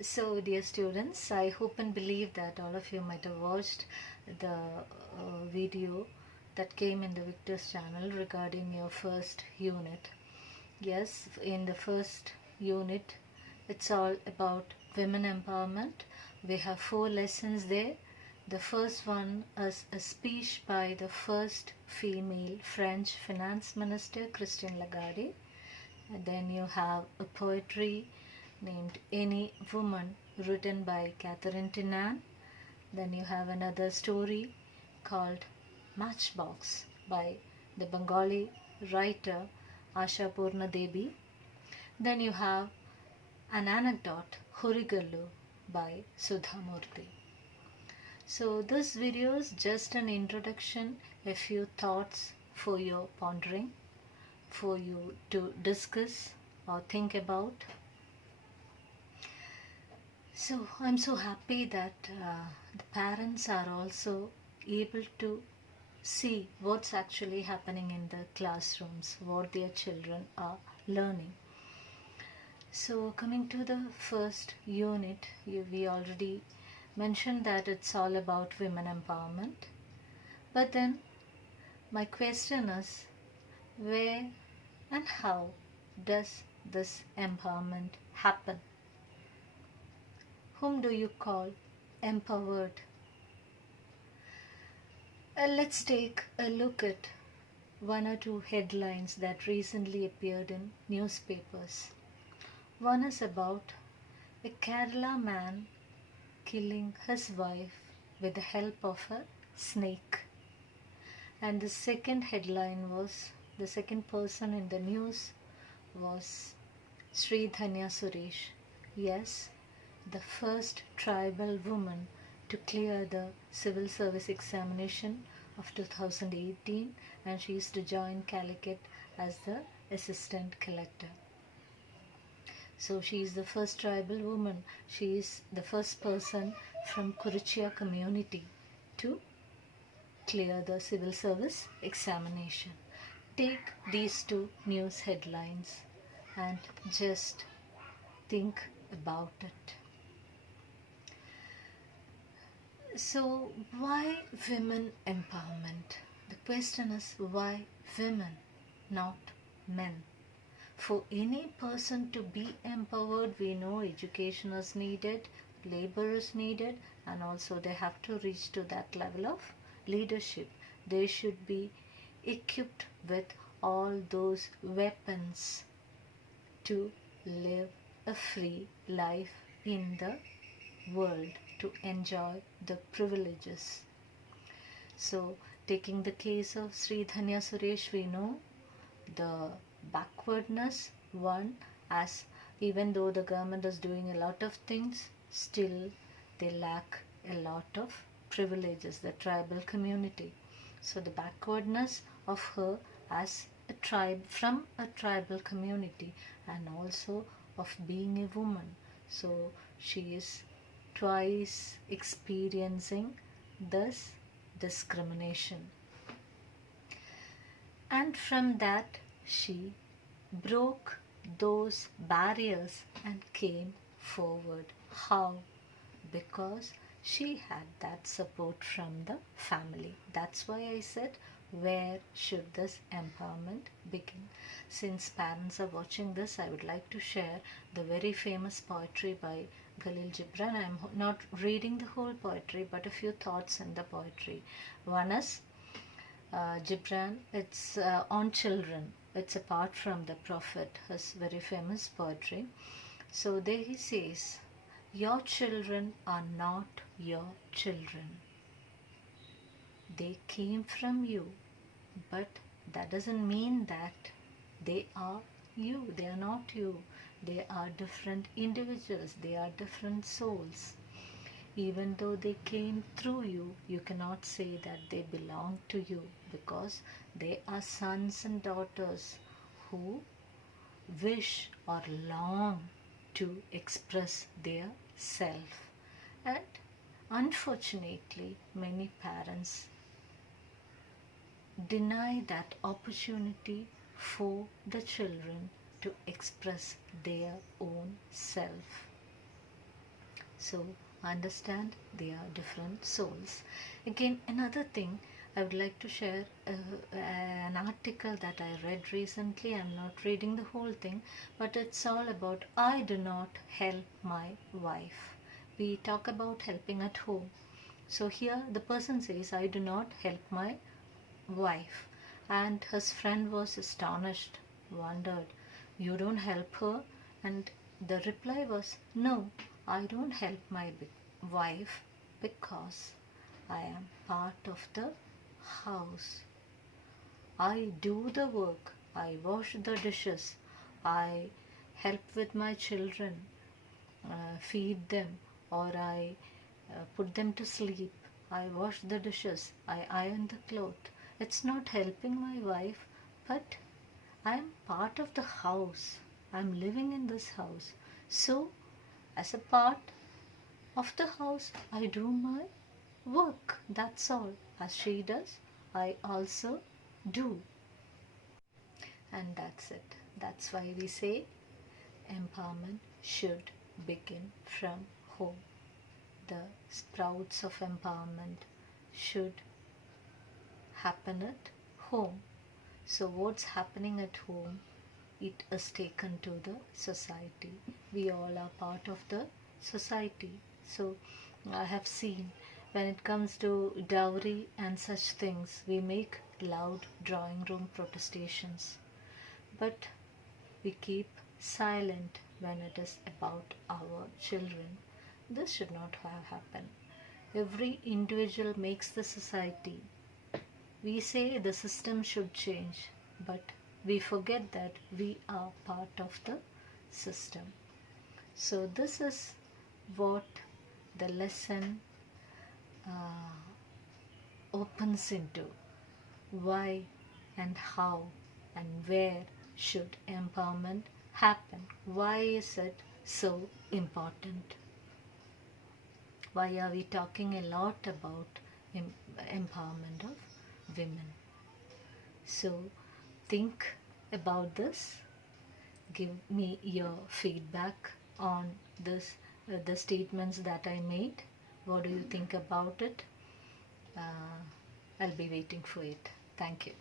So, dear students, I hope and believe that all of you might have watched the video that came in the Victor's channel regarding your first unit. Yes, in the first unit, it's all about women empowerment. We have 4 lessons there. The first one is a speech by the first female French finance minister, Christine Lagarde. And then you have a poetry named Any Woman written by Catherine Tinan. Then you have another story called Matchbox by the Bengali writer Asha Purna Devi. Then you have an anecdote Hurigallu by Sudha Murthy. So this video is just an introduction, a few thoughts for your pondering, for you to discuss or think about. So I'm so happy that the parents are also able to see what's actually happening in the classrooms, what their children are learning. So coming to the first unit, we already mentioned that it's all about women empowerment. But then my question is, where and how does this empowerment happen? Whom do you call empowered? Let's take a look at one or two headlines that recently appeared in newspapers. One is about a Kerala man killing his wife with the help of a snake. And the second headline was, the second person in the news was Sri Dhanya Suresh. Yes, the first tribal woman to clear the civil service examination of 2018, and she is to join Calicut as the assistant collector. So she is the first tribal woman. She is the first person from Kuruchia community to clear the civil service examination. Take these two news headlines and just think about it. So, why women empowerment? The question is, why women, not men? For any person to be empowered, we know education is needed, labor is needed, and also they have to reach to that level of leadership. They should be equipped with all those weapons to live a free life in the world, to enjoy the privileges. So, taking the case of Sri Dhanya Suresh, we know the backwardness one, as even though the government is doing a lot of things, still they lack a lot of privileges, the tribal community. So the backwardness of her as a tribe, from a tribal community, and also of being a woman. So she is twice experiencing this discrimination. And from that, she broke those barriers and came forward. How? Because she had that support from the family. That's why I said, where should this empowerment begin? Since parents are watching this, I would like to share the very famous poetry by Khalil Gibran. I'm not reading the whole poetry, but a few thoughts in the poetry. One is Gibran, it's on children. It's apart from the Prophet, his very famous poetry. So there he says, your children are not your children. They came from you, but that doesn't mean that they are you. They are not you. They are different individuals. They are different souls. Even though they came through you, you cannot say that they belong to you, because they are sons and daughters who wish or long to express their self. And unfortunately, many parents deny that opportunity for the children to express their own self. So understand they are different souls. Again, another thing I would like to share an article that I read recently. I'm not reading the whole thing, but it's all about I do not help my wife. We talk about helping at home. So here the person says, I do not help my wife. And his friend was astonished, wondered, you don't help her? And the reply was, no, I don't help my wife because I am part of the house. I do the work, I wash the dishes, I help with my children, feed them, or I put them to sleep. I wash the dishes, I iron the cloth. It's not helping my wife, but I am part of the house. I am living in this house. So, as a part of the house, I do my work. That's all. As she does, I also do. And that's it. That's why we say empowerment should begin from home. The sprouts of empowerment should happen at home. So, what's happening at home, it is taken to the society. We all are part of the society. So, I have seen when it comes to dowry and such things, we make loud drawing room protestations, but we keep silent when it is about our children. This should not have happened. Every individual makes the society. We say the system should change, but we forget that we are part of the system. So, this is what the lesson opens into. Why and how and where should empowerment happen? Why is it so important? Why are we talking a lot about empowerment of women? So think about this. Give me your feedback on this, the statements that I made. What do you think about it? I'll be waiting for it. Thank you.